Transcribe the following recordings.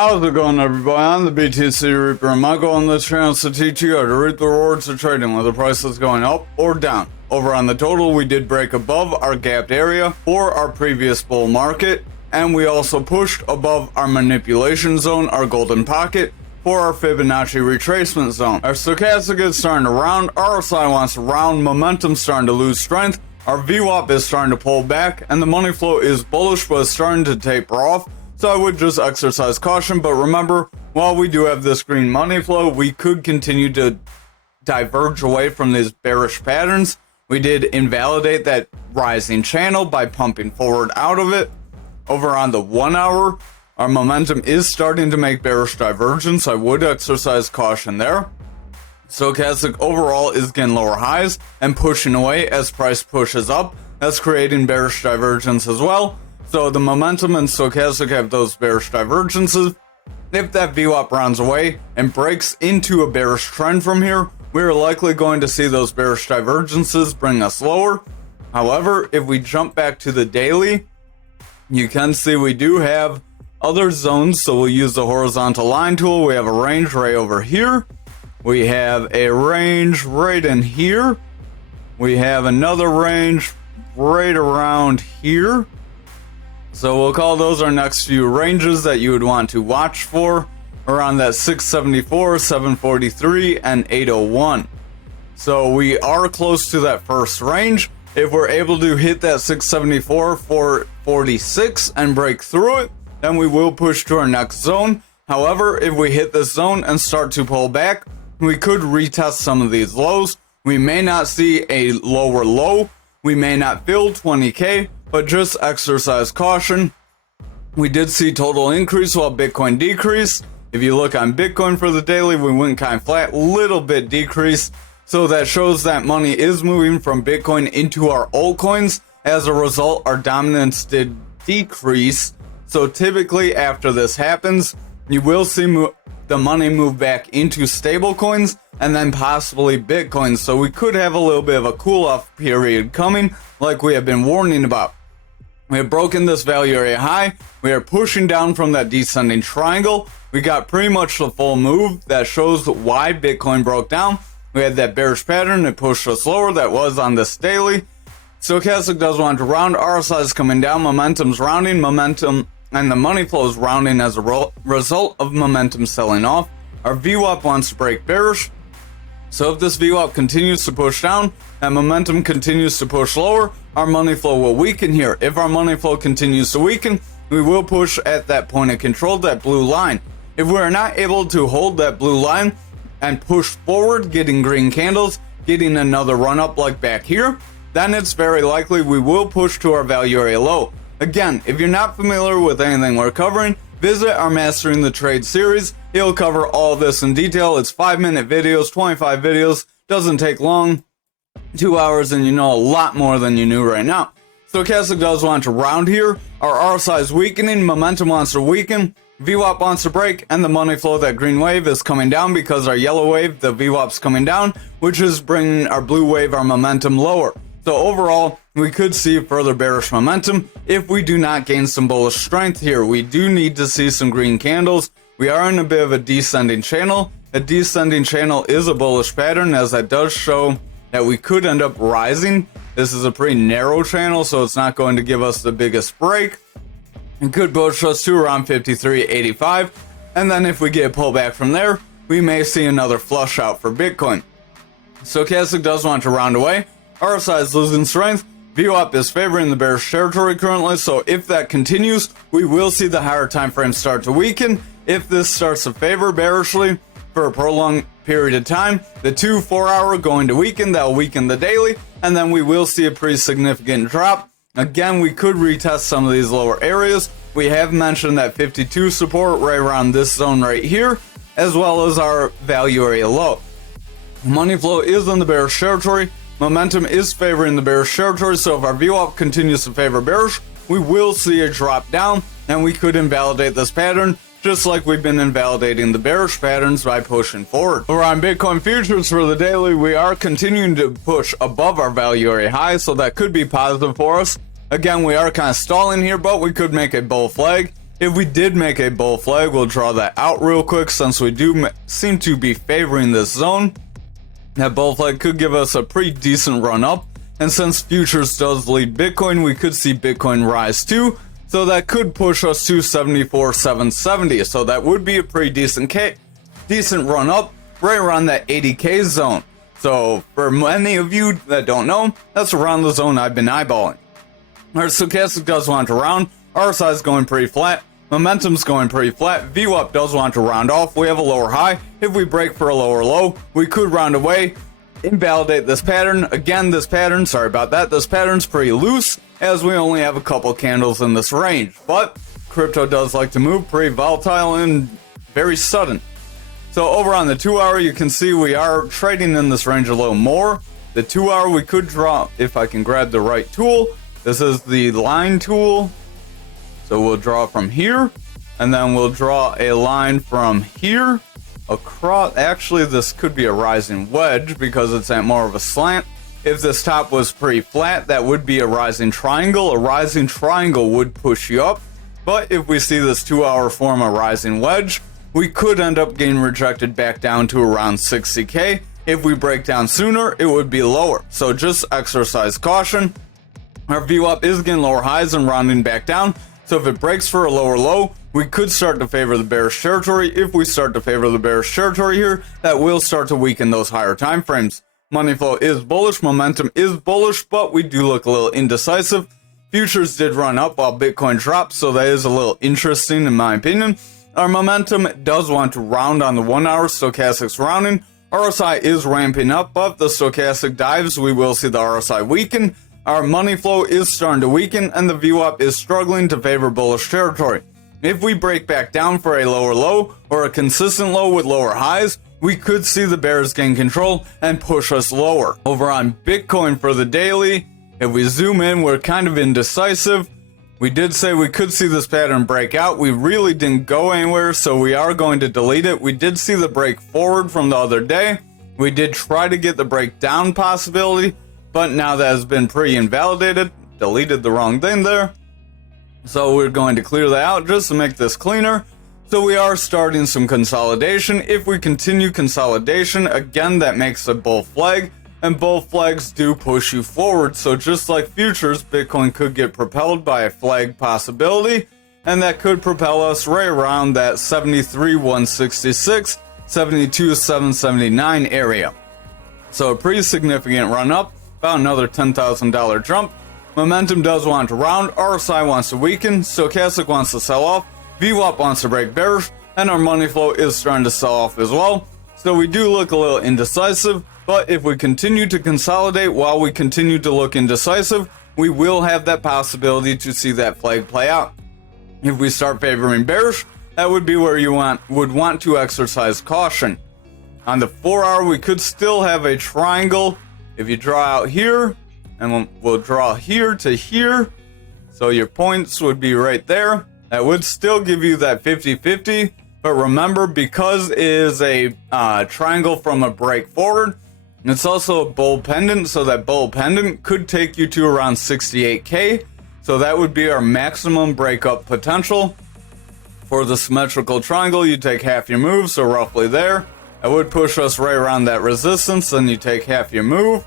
How's it going, everybody? I'm the BTC Reaper, and my goal on this channel is to teach you how to reap the rewards of trading, whether the price is going up or down. Over on the total, we did break above our gapped area for our previous bull market, and we also pushed above our manipulation zone, our golden pocket, for our Fibonacci retracement zone. Our stochastic is starting to round, RSI wants to round, momentum starting to lose strength, our VWAP is starting to pull back, and the money flow is bullish but is starting to taper off. So I would just exercise caution, but remember, while we do have this green money flow, we could continue to diverge away from these bearish patterns. We did invalidate that rising channel by pumping forward out of it. Over on the 1 hour, our momentum is starting to make bearish divergence. I would exercise caution there. Stochastic overall is getting lower highs and pushing away as price pushes up. That's creating bearish divergence as well. So the momentum and stochastic have those bearish divergences. If that VWAP rounds away and breaks into a bearish trend from here, we are likely going to see those bearish divergences bring us lower. However, if we jump back to the daily, you can see we do have other zones. So we'll use the horizontal line tool. We have a range right over here. We have a range right in here. We have another range right around here. So we'll call those our next few ranges that you would want to watch for, around that 674, 743, and 801. So we are close to that first range. If we're able to hit that 674, 446 and break through it, then we will push to our next zone. However, if we hit this zone and start to pull back, we could retest some of these lows. We may not see a lower low. We may not fill 20K. But just exercise caution. We did see total increase while Bitcoin decreased. If you look on Bitcoin for the daily, we went kind of flat, little bit decrease. So that shows that money is moving from Bitcoin into our altcoins. As a result, our dominance did decrease. So typically after this happens, you will see the money move back into stable coins and then possibly Bitcoin. So we could have a little bit of a cool off period coming, like we have been warning about. We have broken this value area high. We are pushing down from that descending triangle. We got pretty much the full move that shows why Bitcoin broke down. We had that bearish pattern that pushed us lower. That was on this daily. Stochastic does want to round. RSI is coming down. Momentum's rounding. Momentum and the money flow is rounding as a result of momentum selling off. Our VWAP wants to break bearish. So if this VWAP continues to push down and momentum continues to push lower, our money flow will weaken here. If our money flow continues to weaken, we will push at that point of control, that blue line. If we are not able to hold that blue line and push forward, getting green candles, getting another run up like back here, then it's very likely we will push to our value area low. Again, if you're not familiar with anything we're covering, visit our Mastering the Trade series. He'll cover all this in detail. It's 5-minute videos, 25 videos, doesn't take long, 2 hours, and you know a lot more than you knew right now. Stochastic does want to round here. Our RSI is weakening, momentum wants to weaken, VWAP wants to break, and the money flow, that green wave, is coming down because our yellow wave, the VWAP's coming down, which is bringing our blue wave, our momentum, lower. So overall, we could see further bearish momentum if we do not gain some bullish strength here. We do need to see some green candles. We are in a bit of a descending channel. A descending channel is a bullish pattern, as that does show that we could end up rising. This is a pretty narrow channel, so it's not going to give us the biggest break. It could push us to around 53.85, and then if we get a pullback from there, we may see another flush out for Bitcoin. Stochastic does want to round away. RSI is losing strength. VWAP is favoring the bearish territory currently, so if that continues, we will see the higher time frame start to weaken. If this starts to favor bearishly for a prolonged period of time, the 2-4 hour going to weaken. That will weaken the daily, and then we will see a pretty significant drop. Again, we could retest some of these lower areas. We have mentioned that 52 support right around this zone right here, as well as our value area low. Money flow is in the bearish territory. Momentum is favoring the bearish territory, so if our VWAP continues to favor bearish, we will see a drop down, and we could invalidate this pattern, just like we've been invalidating the bearish patterns by pushing forward. Over on Bitcoin futures for the daily, we are continuing to push above our value area high, so that could be positive for us. Again, we are kind of stalling here, but we could make a bull flag. If we did make a bull flag, we'll draw that out real quick since we do seem to be favoring this zone. That bull flag could give us a pretty decent run up, and since futures does lead Bitcoin, we could see Bitcoin rise too, so that could push us to 74,770. So that would be a pretty decent run up right around that 80k zone. So for many of you that don't know, that's around the zone I've been eyeballing. Our stochastic does want to round, RSI is going pretty flat, momentum's going pretty flat, VWAP does want to round off, we have a lower high. If we break for a lower low, we could round away, invalidate this pattern. Again, this pattern's pretty loose, as we only have a couple candles in this range. But crypto does like to move, pretty volatile and very sudden. So over on the 2 hour, you can see we are trading in this range a little more. The 2 hour we could draw, if I can grab the right tool. This is the line tool. So we'll draw from here, and then we'll draw a line from here across. Actually, this could be a rising wedge because it's at more of a slant. If this top was pretty flat, that would be a rising triangle. A rising triangle would push you up. But if we see this 2 hour form a rising wedge, we could end up getting rejected back down to around 60k. If we break down sooner, it would be lower. So just exercise caution. Our VWAP is getting lower highs and rounding back down. So if it breaks for a lower low, we could start to favor the bearish territory. If we start to favor the bearish territory here, that will start to weaken those higher time frames. Money flow is bullish, momentum is bullish, but we do look a little indecisive. Futures did run up while Bitcoin dropped, so that is a little interesting in my opinion. Our momentum does want to round on the 1 hour, stochastic's rounding. RSI is ramping up, but if the stochastic dives, we will see the RSI weaken. Our money flow is starting to weaken, and the VWAP is struggling to favor bullish territory. If we break back down for a lower low or a consistent low with lower highs, we could see the bears gain control and push us lower. Over on Bitcoin for the daily, if we zoom in, we're kind of indecisive. We did say we could see this pattern break out. We really didn't go anywhere, so we are going to delete it. We did see the break forward from the other day. We did try to get the breakdown possibility, but now that has been pre-invalidated. Deleted the wrong thing there. So we're going to clear that out just to make this cleaner. So we are starting some consolidation. If we continue consolidation, again, that makes a bull flag. And bull flags do push you forward. So just like futures, Bitcoin could get propelled by a flag possibility. And that could propel us right around that 73,166, 72,779 area. So a pretty significant run up. About another $10,000 jump. Momentum does want to round, RSI wants to weaken, stochastic wants to sell off, VWAP wants to break bearish, and our money flow is starting to sell off as well. So we do look a little indecisive, but if we continue to consolidate while we continue to look indecisive, we will have that possibility to see that flag play out. If we start favoring bearish, that would be where you would want to exercise caution. On the 4 hour, we could still have a triangle. If you draw out here, and we'll draw here to here, so your points would be right there. That would still give you that 50-50, but remember, because it is a triangle from a break forward, it's also a bull pendant, so that bull pendant could take you to around 68k, so that would be our maximum breakup potential. For the symmetrical triangle, you take half your move, so roughly there. That would push us right around that resistance, then you take half your move,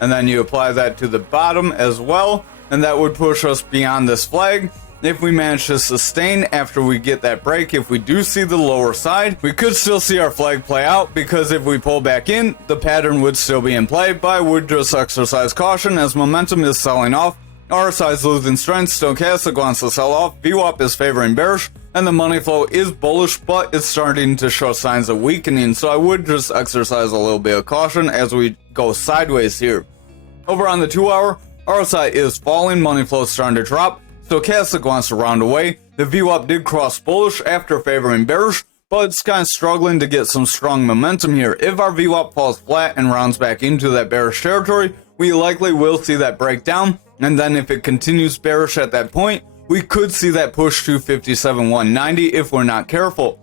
and then you apply that to the bottom as well, and that would push us beyond this flag. If we manage to sustain after we get that break, if we do see the lower side, we could still see our flag play out, because if we pull back in, the pattern would still be in play, but I would just exercise caution as momentum is selling off, RSI is losing strength, stochastic wants to sell off, VWAP is favoring bearish, and the money flow is bullish, but it's starting to show signs of weakening, so I would just exercise a little bit of caution as we go sideways here. Over on the 2 hour, RSI is falling, money flow is starting to drop, stochastic wants to round away, the VWAP did cross bullish after favoring bearish, but it's kind of struggling to get some strong momentum here. If our VWAP falls flat and rounds back into that bearish territory, we likely will see that breakdown, and then if it continues bearish at that point, we could see that push to 57,190 if we're not careful.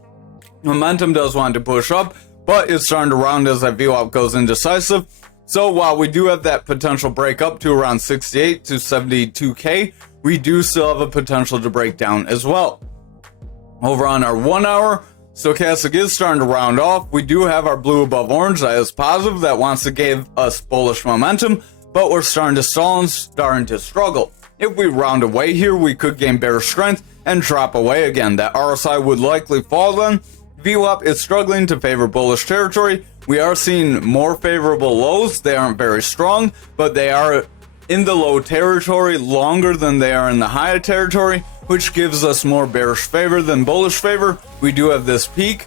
Momentum does want to push up, but it's starting to round as that VWAP goes indecisive. So while we do have that potential break up to around 68 to 72k, we do still have a potential to break down as well. Over on our 1 hour, stochastic is starting to round off. We do have our blue above orange that is positive, that wants to give us bullish momentum, but we're starting to stall and starting to struggle. If we round away here, we could gain bearish strength and drop away again. That RSI would likely fall then. VWAP is struggling to favor bullish territory. We are seeing more favorable lows. They aren't very strong, but they are in the low territory longer than they are in the high territory, which gives us more bearish favor than bullish favor. We do have this peak.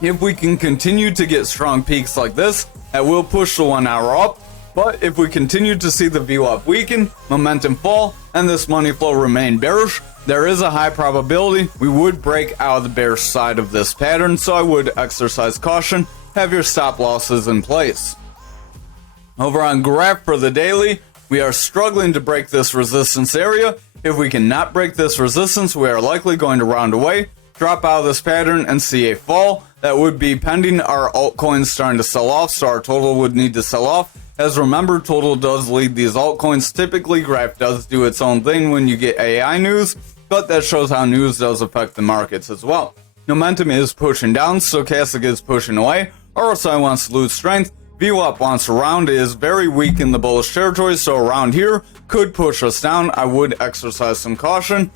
If we can continue to get strong peaks like this, that will push the 1 hour up. But if we continue to see the VWAP weaken, momentum fall, and this money flow remain bearish, there is a high probability we would break out of the bearish side of this pattern, so I would exercise caution, have your stop losses in place. Over on graph for the daily, we are struggling to break this resistance area. If we cannot break this resistance, we are likely going to round away, drop out of this pattern, and see a fall. That would be pending our altcoins starting to sell off, so our total would need to sell off. As remember, total does lead these altcoins. Typically, graph does do its own thing when you get AI news, but that shows how news does affect the markets as well. Momentum is pushing down, stochastic is pushing away, RSI wants to lose strength, VWAP wants to round, is very weak in the bullish territory, so around here could push us down. I would exercise some caution.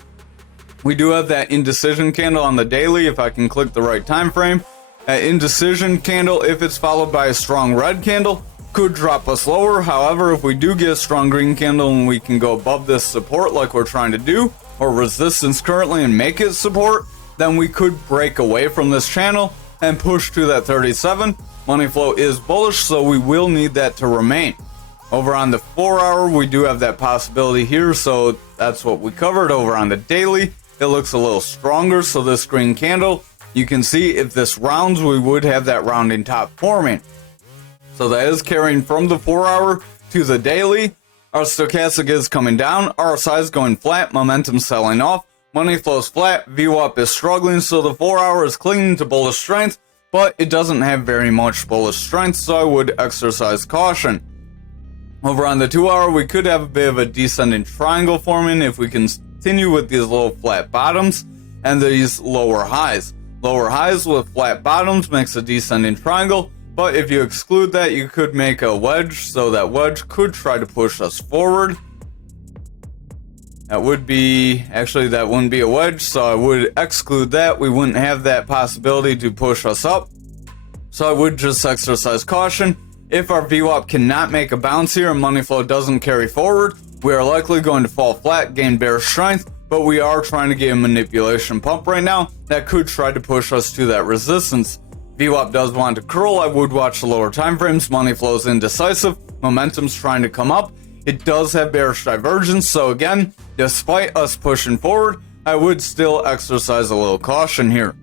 We do have that indecision candle on the daily, if I can click the right time frame. That indecision candle, if it's followed by a strong red candle, could drop us lower. However, if we do get a strong green candle and we can go above this support like we're trying to do, or resistance currently, and make it support, then we could break away from this channel and push to that 37. Money flow is bullish, so we will need that to remain. Over on the 4 hour, we do have that possibility here, so that's what we covered. Over on the daily, it looks a little stronger, so this green candle, you can see if this rounds, we would have that rounding top forming. So that is carrying from the 4 hour to the daily. Our stochastic is coming down, RSI is going flat, momentum selling off, money flows flat, VWAP is struggling, so the 4 hour is clinging to bullish strength, but it doesn't have very much bullish strength, so I would exercise caution. Over on the 2 hour, we could have a bit of a descending triangle forming if we continue with these low flat bottoms and these lower highs. Lower highs with flat bottoms makes a descending triangle. But if you exclude that, you could make a wedge, so that wedge could try to push us forward. That would be, actually that wouldn't be a wedge, so I would exclude that. We wouldn't have that possibility to push us up. So I would just exercise caution. If our VWAP cannot make a bounce here and money flow doesn't carry forward, we are likely going to fall flat, gain bearish strength, but we are trying to get a manipulation pump right now that could try to push us to that resistance. VWAP does want to curl. I would watch the lower time frames. Money flows indecisive. Momentum's trying to come up. It does have bearish divergence. So again, despite us pushing forward, I would still exercise a little caution here.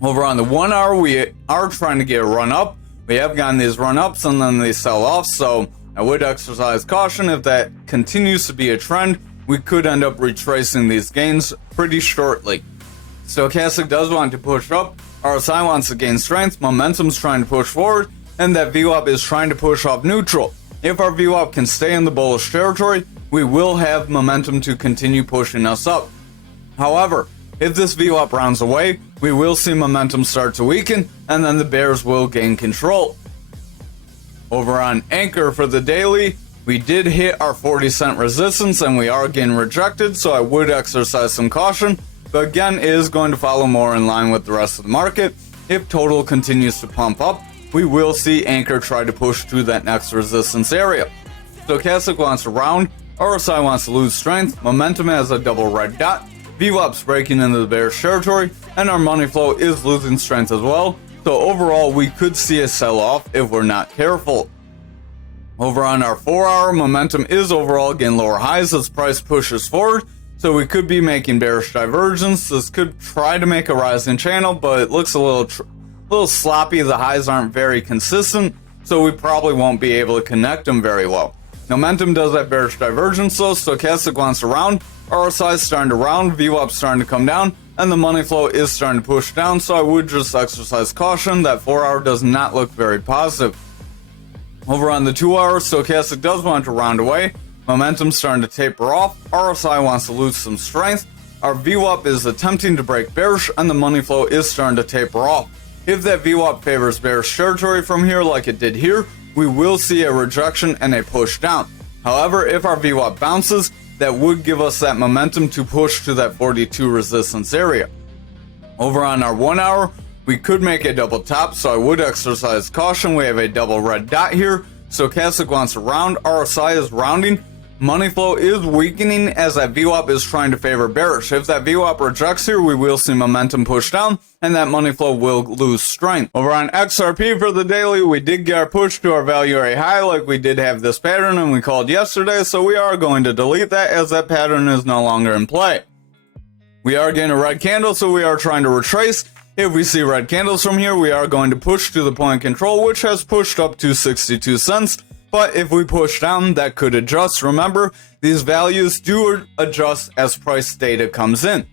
Over on the 1 hour, we are trying to get a run up. We have gotten these run ups and then they sell off. So I would exercise caution. If that continues to be a trend, we could end up retracing these gains pretty shortly. Stochastic does want to push up. RSI wants to gain strength, momentum's trying to push forward, and that VWAP is trying to push off neutral. If our VWAP can stay in the bullish territory, we will have momentum to continue pushing us up. However, if this VWAP rounds away, we will see momentum start to weaken, and then the bears will gain control. Over on Ankr for the daily, we did hit our 40-cent resistance, and we are getting rejected, so I would exercise some caution. But again, it is going to follow more in line with the rest of the market. If total continues to pump up, we will see Ankr try to push through that next resistance area. Stochastic wants to round, RSI wants to lose strength, momentum has a double red dot, VWAP's breaking into the bearish territory, and our money flow is losing strength as well. So overall, we could see a sell-off if we're not careful. Over on our 4 hour, momentum is overall getting lower highs as price pushes forward. So we could be making bearish divergence. This could try to make a rising channel, but it looks a little sloppy. The highs aren't very consistent, so we probably won't be able to connect them very well. Momentum does have bearish divergence, so stochastic wants to round. RSI is starting to round, VWAP starting to come down, and the money flow is starting to push down. So I would just exercise caution. That 4 hour does not look very positive. Over on the 2 hour, stochastic does want to round away. Momentum starting to taper off. RSI wants to lose some strength. our VWAP is attempting to break bearish and the money flow is starting to taper off. If that VWAP favors bearish territory from here like it did here, we will see a rejection and a push down. However, if our VWAP bounces, that would give us that momentum to push to that 42 resistance area. Over on our 1 hour, we could make a double top, so I would exercise caution. We have a double red dot here. Stochastic wants to round, RSI is rounding. Money flow is weakening as that VWAP is trying to favor bearish. If that VWAP rejects here, we will see momentum push down and that money flow will lose strength. Over on XRP for the daily, we did get our push to our value area high like we did have this pattern and we called yesterday, so we are going to delete that as that pattern is no longer in play. We are getting a red candle, so we are trying to retrace. If we see red candles from here, we are going to push to the point of control, which has pushed up to 62 cents. But if we push down, that could adjust. Remember, these values do adjust as price data comes in.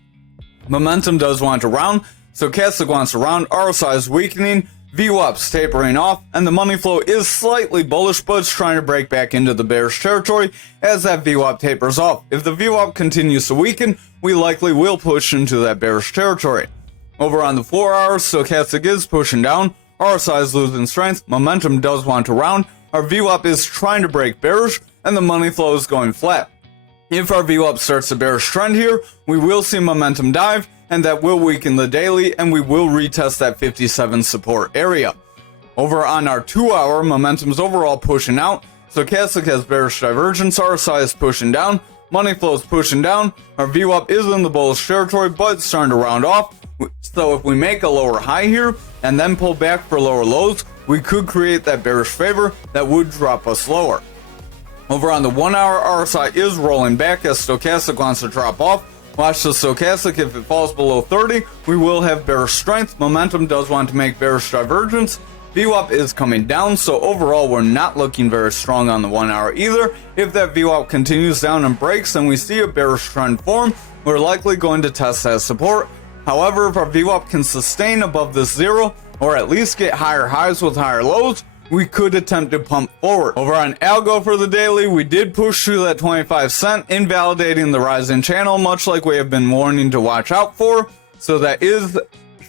Momentum does want to round, stochastic wants to round, RSI is weakening, VWAP's tapering off, and the money flow is slightly bullish, but it's trying to break back into the bearish territory as that VWAP tapers off. If the VWAP continues to weaken, we likely will push into that bearish territory. Over on the 4 hours, stochastic is pushing down, RSI is losing strength, momentum does want to round, our VWAP is trying to break bearish, and the money flow is going flat. If our VWAP starts a bearish trend here, we will see momentum dive, and that will weaken the daily, and we will retest that 57 support area. Over on our 2 hour, momentum's overall pushing out, stochastic has bearish divergence, RSI is pushing down, money flow is pushing down, our VWAP is in the bullish territory, but it's starting to round off. So if we make a lower high here and then pull back for lower lows, we could create that bearish favor that would drop us lower. Over on the 1 hour, RSI is rolling back as stochastic wants to drop off. Watch the stochastic. If it falls below 30, we will have bearish strength. Momentum does want to make bearish divergence. VWAP is coming down, so overall we're not looking very strong on the 1 hour either. If that VWAP continues down and breaks and we see a bearish trend form, we're likely going to test that support. However, if our VWAP can sustain above this zero, or at least get higher highs with higher lows, we could attempt to pump forward. Over on ALGO for the daily, we did push through that 25 cent, invalidating the rising channel, much like we have been warning to watch out for. So that is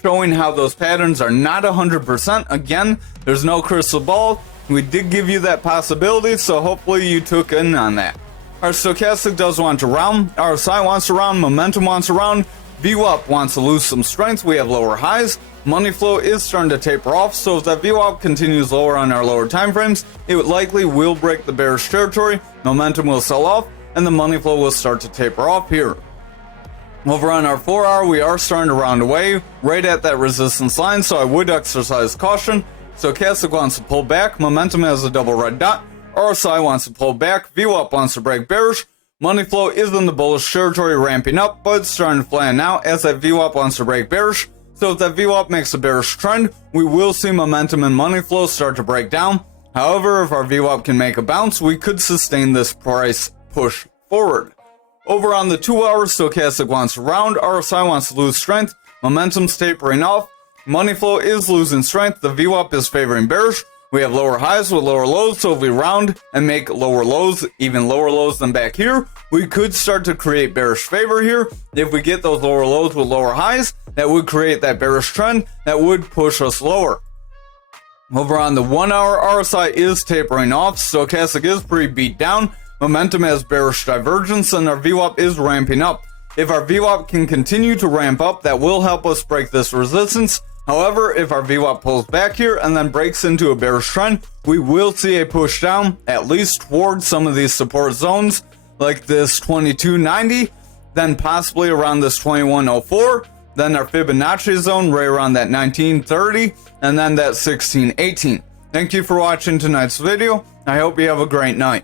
showing how those patterns are not 100%. Again, there's no crystal ball. We did give you that possibility, so hopefully you took in on that. Our stochastic does want to round, RSI wants to round, momentum wants to round, VWAP wants to lose some strength. We have lower highs. Money flow is starting to taper off, so if that VWAP continues lower on our lower time frames, it likely will break the bearish territory, momentum will sell off, and the money flow will start to taper off here. Over on our 4 hour, we are starting to round away right at that resistance line, so I would exercise caution. Stochastic wants to pull back, momentum has a double red dot, RSI wants to pull back, VWAP wants to break bearish, money flow is in the bullish territory ramping up, but it's starting to flatten out as that VWAP wants to break bearish. So if that VWAP makes a bearish trend, we will see momentum and money flow start to break down. However, if our VWAP can make a bounce, we could sustain this price push forward. Over on the 2 hours, stochastic wants to round, RSI wants to lose strength, momentum's tapering off, money flow is losing strength, the VWAP is favoring bearish. We have lower highs with lower lows, so if we round and make lower lows, even lower lows than back here, we could start to create bearish favor here. If we get those lower lows with lower highs, that would create that bearish trend that would push us lower. Over on the 1 hour, RSI is tapering off, stochastic is pretty beat down, momentum has bearish divergence, and our VWAP is ramping up. If our VWAP can continue to ramp up, that will help us break this resistance. However, if our VWAP pulls back here and then breaks into a bearish trend, we will see a push down, at least towards some of these support zones, like this 2290, then possibly around this 2104, then our Fibonacci zone right around that 1930, and then that 1618. Thank you for watching tonight's video. I hope you have a great night.